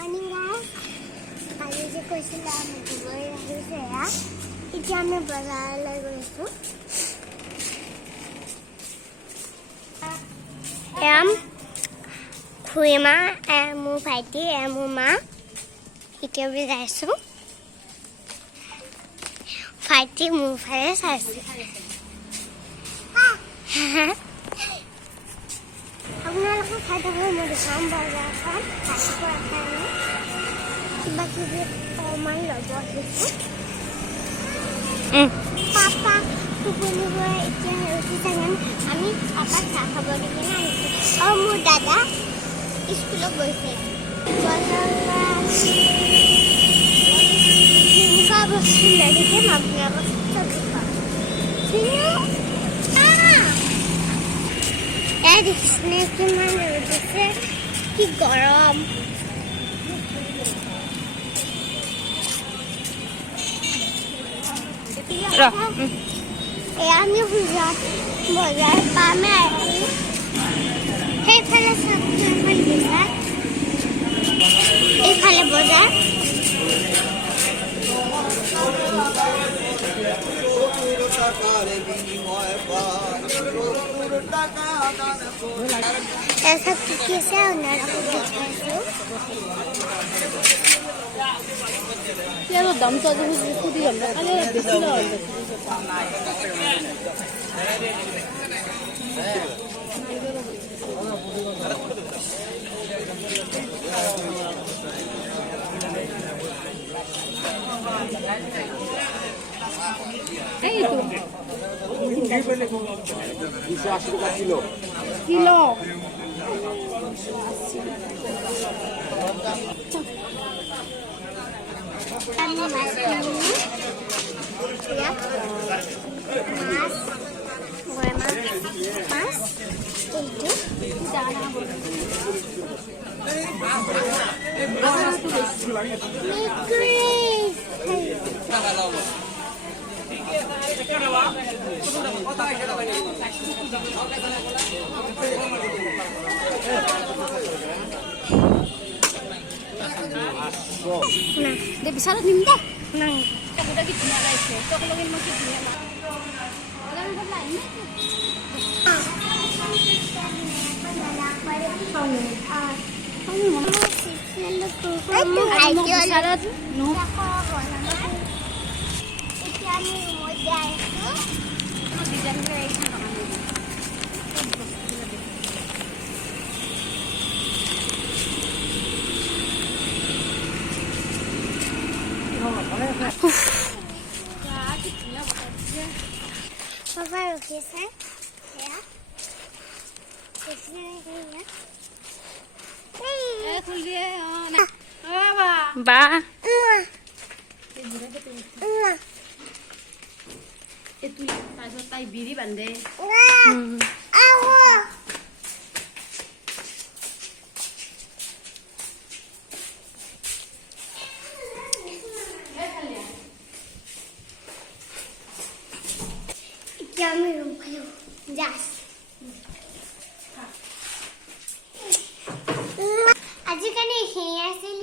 morning, guys. আজি যে কৈছিলা আমি দুবৰি আহিছে এয়া এতিয়া আমি বজাৰলৈ গৈছো খুৰীমা মোৰ ভাইটি মোৰ মা এতিয়া আমি যাইছো ভাইটি মোৰ ফালে চাইছে আপোনালোকে খাই থাকক মই দেখাম বজাৰখন ৰাতিপুৱা কাৰণে কিবা কিবি অকণমান ল'ব আহিছোঁ পাপা টোপনি গৈ এতিয়া উঠি থাকেন আমি পাপাক চাহ খাব দি কিনে আহিছোঁ আৰু মোৰ দাদা স্কুলত গৈছে যেনেকুৱা বস্তু লৈ থাকিম আপোনালোকক চব দেখাম এয়া দেখিছেনে কিমান ৰ'দ দিছে কি গৰম আমি বজাৰ পামে সেইফালে চাপখন দিছা এইফালে বজাৰ ऐसा कैसे होना यार दम तो खुद ही हमने अरे बेसी ना kilo deh bisa lo minta nang kamu udah gitu nyala itu kok ngomongin masih punya mah udah udah lain Papa lukisnya ya lukisnya खुल गया ना बा itu pasal tai biri bande Kami rumah jas. Aji kan ini hasil